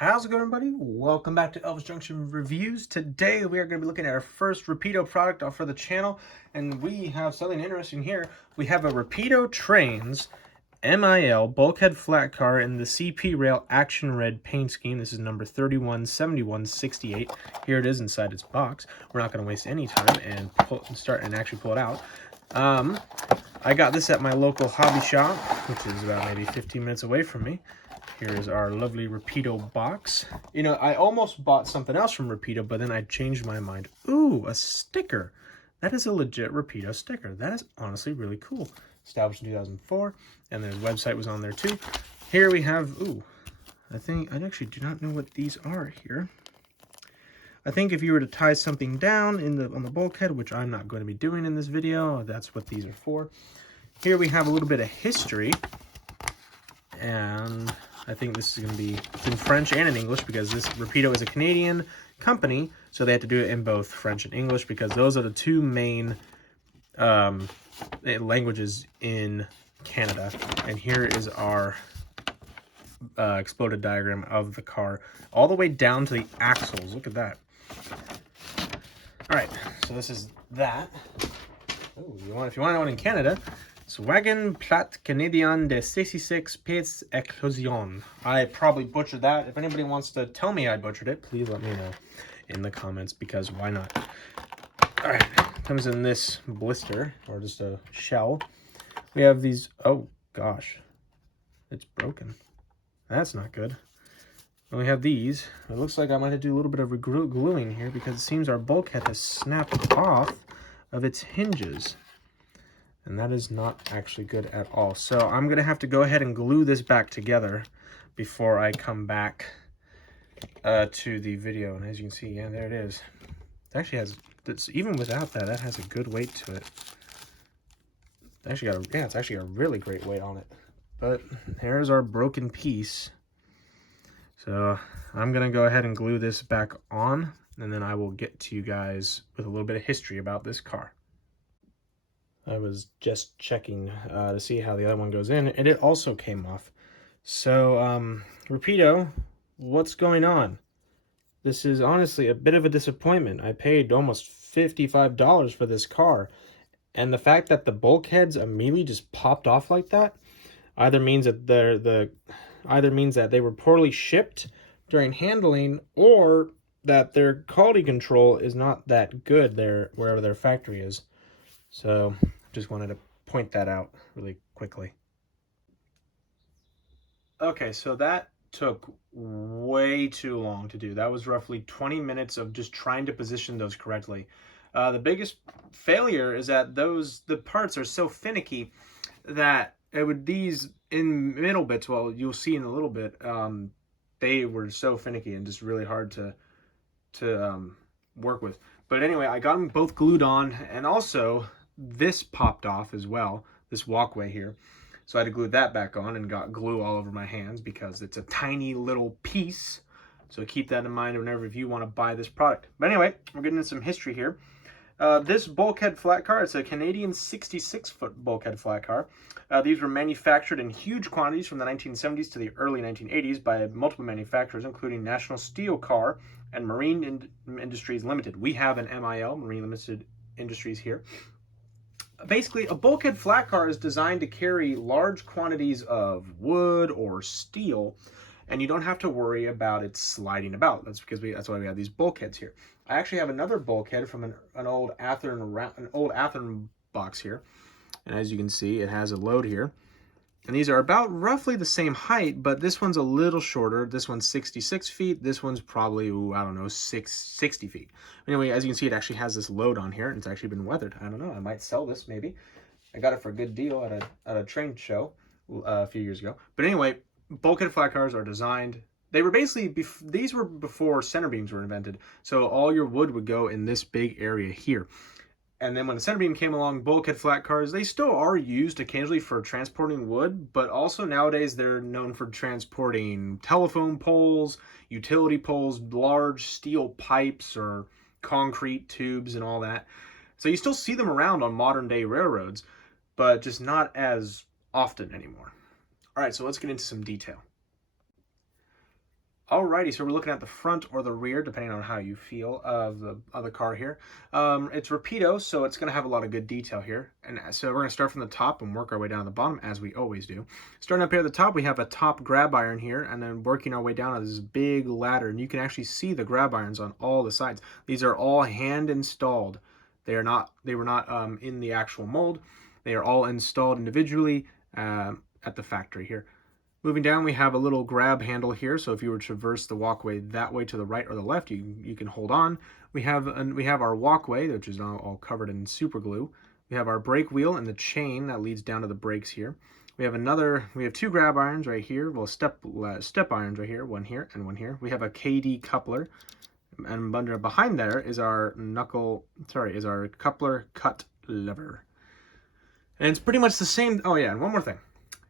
How's it going, everybody? Welcome back to Elvis Junction Reviews. Today we are going to be looking at our first Rapido product off for the channel, and we have something interesting here. We have a Rapido Trains MIL Bulkhead Flat Car in the CP Rail Action Red paint scheme. This is number 317168. Here it is inside its box. We're not going to waste any time and start and actually pull it out. I got this at my local hobby shop, which is about maybe 15 minutes away from me. Here is our lovely Rapido box. You know, I almost bought something else from Rapido, but then I changed my mind. Ooh, a sticker. That is a legit Rapido sticker. That is honestly really cool. Established in 2004, and their website was on there too. Here we have, ooh, I actually do not know what these are here. I think if you were to tie something down on the bulkhead, which I'm not going to be doing in this video, that's what these are for. Here we have a little bit of history, and I think this is going to be in French and in English because this Rapido is a Canadian company, so they have to do it in both French and English because those are the two main languages in Canada. And here is our exploded diagram of the car all the way down to the axles. Look at that. All right, so this is that. Oh, if you want to know it in Canada, it's Wagon Plat Canadien de 66 Pièces Explosion. I probably butchered that. If anybody wants to tell me I butchered it, please let me know in the comments, because why not? All right, comes in this blister, or just a shell. We have these, oh gosh, it's broken. That's not good. And we have these. It looks like I might have to do a little bit of gluing here because it seems our bulkhead has snapped off of its hinges. And that is not actually good at all. So I'm going to have to go ahead and glue this back together before I come back to the video. And as you can see, yeah, there it is. It actually has, even without that, that has a good weight to it. It's actually got a really great weight on it. But here's our broken piece. So I'm going to go ahead and glue this back on, and then I will get to you guys with a little bit of history about this car. I was just checking to see how the other one goes in, and it also came off. So, Rapido, what's going on? This is honestly a bit of a disappointment. I paid almost $55 for this car, and the fact that the bulkheads immediately just popped off like that either means that they were poorly shipped during handling, or that their quality control is not that good there wherever their factory is. So just wanted to point that out really quickly. Okay, so that took way too long to do. That was roughly 20 minutes of just trying to position those correctly. The biggest failure is that the parts are so finicky that these in middle bits, well, you'll see in a little bit, they were so finicky and just really hard to work with. But anyway, I got them both glued on, and also this popped off as well, this walkway here. So I had to glue that back on and got glue all over my hands because it's a tiny little piece. So keep that in mind whenever you want to buy this product. But anyway, we're getting into some history here. This bulkhead flat car, it's a Canadian 66-foot bulkhead flat car. These were manufactured in huge quantities from the 1970s to the early 1980s by multiple manufacturers, including National Steel Car and Marine Industries Limited. We have an MIL, Marine Limited Industries, here. Basically, a bulkhead flat car is designed to carry large quantities of wood or steel, and you don't have to worry about it sliding about. That's why we have these bulkheads here. I actually have another bulkhead from an old Athearn box here, and as you can see, it has a load here. And these are about roughly the same height, but this one's a little shorter. This one's 66 feet. This one's probably, I don't know, 60 feet. Anyway, as you can see, it actually has this load on here, and it's actually been weathered. I don't know. I might sell this, maybe. I got it for a good deal at a train show a few years ago. But anyway, bulkhead flat cars are designed. They were basically, these were before center beams were invented. So all your wood would go in this big area here. And then when the center beam came along, bulkhead flat cars, they still are used occasionally for transporting wood, but also nowadays they're known for transporting telephone poles, utility poles, large steel pipes or concrete tubes and all that. So you still see them around on modern day railroads, but just not as often anymore. All right, so let's get into some detail. Alrighty, so we're looking at the front or the rear, depending on how you feel of the car here. It's Rapido, so it's going to have a lot of good detail here. And so we're going to start from the top and work our way down to the bottom, as we always do. Starting up here at the top, we have a top grab iron here, and then working our way down on this big ladder. And you can actually see the grab irons on all the sides. These are all hand installed. They were not in the actual mold. They are all installed individually at the factory here. Moving down, we have a little grab handle here, so if you were to traverse the walkway that way to the right or the left, you can hold on. We have our walkway, which is all covered in super glue. We have our brake wheel and the chain that leads down to the brakes here. We have two grab irons right here, well, step irons right here, one here and one here. We have a KD coupler, and behind there is our coupler cut lever. And it's pretty much the same. Oh yeah, and one more thing.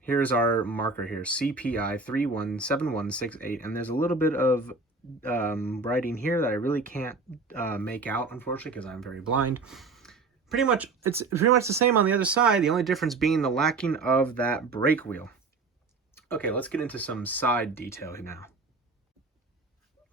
Here's our marker here, CPI 317168, and there's a little bit of writing here that I really can't make out, unfortunately, because I'm very blind. It's pretty much the same on the other side, the only difference being the lacking of that brake wheel. Okay, let's get into some side detail now.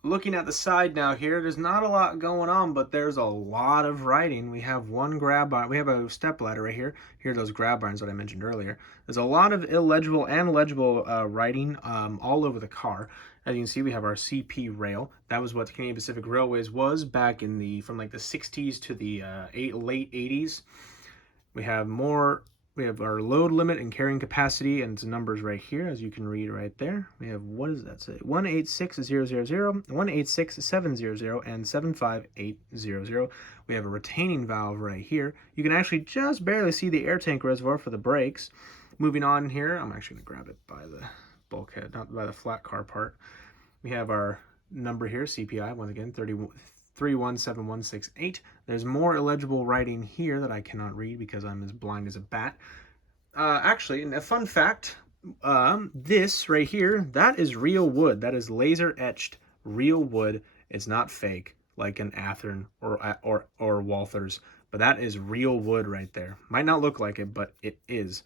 Looking at the side now here, there's not a lot going on, but there's a lot of writing. We have one grab iron. We have a step ladder right here. Here are those grab irons that I mentioned earlier. There's a lot of illegible and legible writing all over the car. As you can see, we have our CP rail. That was what Canadian Pacific Railways was back in from like the 60s to the late 80s. We have our load limit and carrying capacity, and its numbers right here, as you can read right there. We have, what does that say? 186000, 186700, and 75800. We have a retaining valve right here. You can actually just barely see the air tank reservoir for the brakes. Moving on here, I'm actually going to grab it by the bulkhead, not by the flat car part. We have our number here, CPI, once again, 317168. There's more illegible writing here that I cannot read because I'm as blind as a bat. Actually, a fun fact, this right here, that is real wood. That is laser etched real wood. It's not fake like an Athearn or Walthers, but that is real wood right there. Might not look like it, but it is.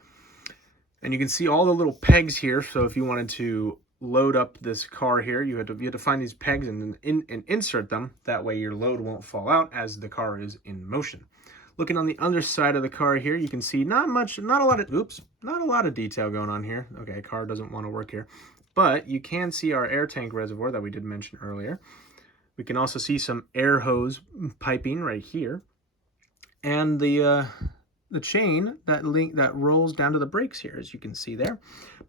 And you can see all the little pegs here, so if you wanted to load up this car here, you had to find these pegs and insert them. That way your load won't fall out as the car is in motion. Looking on the underside of the car here, you can see not a lot of detail going on here. Okay, car doesn't want to work here. But you can see our air tank reservoir that we did mention earlier. We can also see some air hose piping right here. And the chain that rolls down to the brakes here, as you can see there.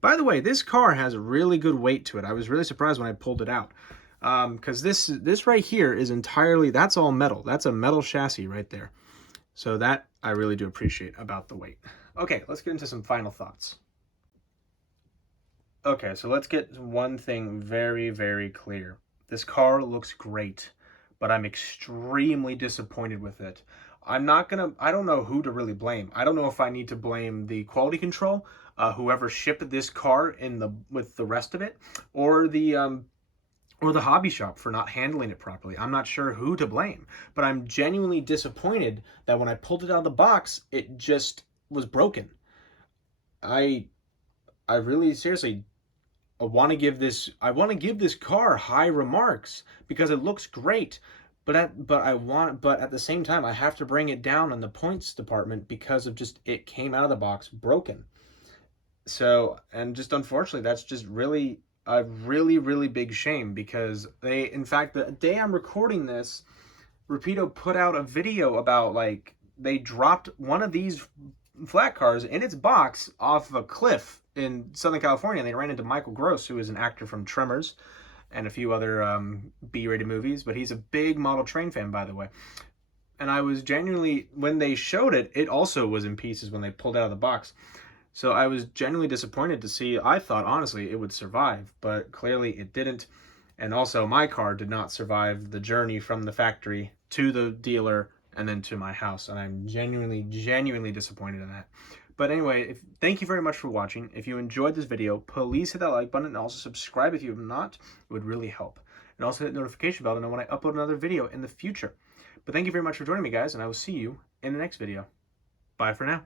By the way, this car has a really good weight to it. I was really surprised when I pulled it out, because this right here is entirely, that's all metal. That's a metal chassis right there. So that I really do appreciate about the weight. Okay, let's get into some final thoughts. Okay, so let's get one thing very, very clear. This car looks great, but I'm extremely disappointed with it. I don't know who to really blame. I don't know if I need to blame the quality control, whoever shipped this car with the rest of it, or the hobby shop for not handling it properly. I'm not sure who to blame, but I'm genuinely disappointed that when I pulled it out of the box, it just was broken. I really seriously I want to give this car high remarks because it looks great. But at the same time, I have to bring it down on the points department because of just it came out of the box broken. So, and just unfortunately, that's just really a really big shame, because in fact, the day I'm recording this, Rapido put out a video about, like, they dropped one of these flat cars in its box off of a cliff in Southern California, and they ran into Michael Gross, who is an actor from Tremors and a few other B-rated movies, but he's a big model train fan, by the way. And I was genuinely, when they showed it, it also was in pieces when they pulled it out of the box. So I was genuinely disappointed to see. I thought, honestly, it would survive, but clearly it didn't. And also, my car did not survive the journey from the factory to the dealer and then to my house. And I'm genuinely disappointed in that. But anyway, thank you very much for watching. If you enjoyed this video, please hit that like button and also subscribe if you have not. It would really help. And also hit the notification bell to know when I upload another video in the future. But thank you very much for joining me, guys, and I will see you in the next video. Bye for now.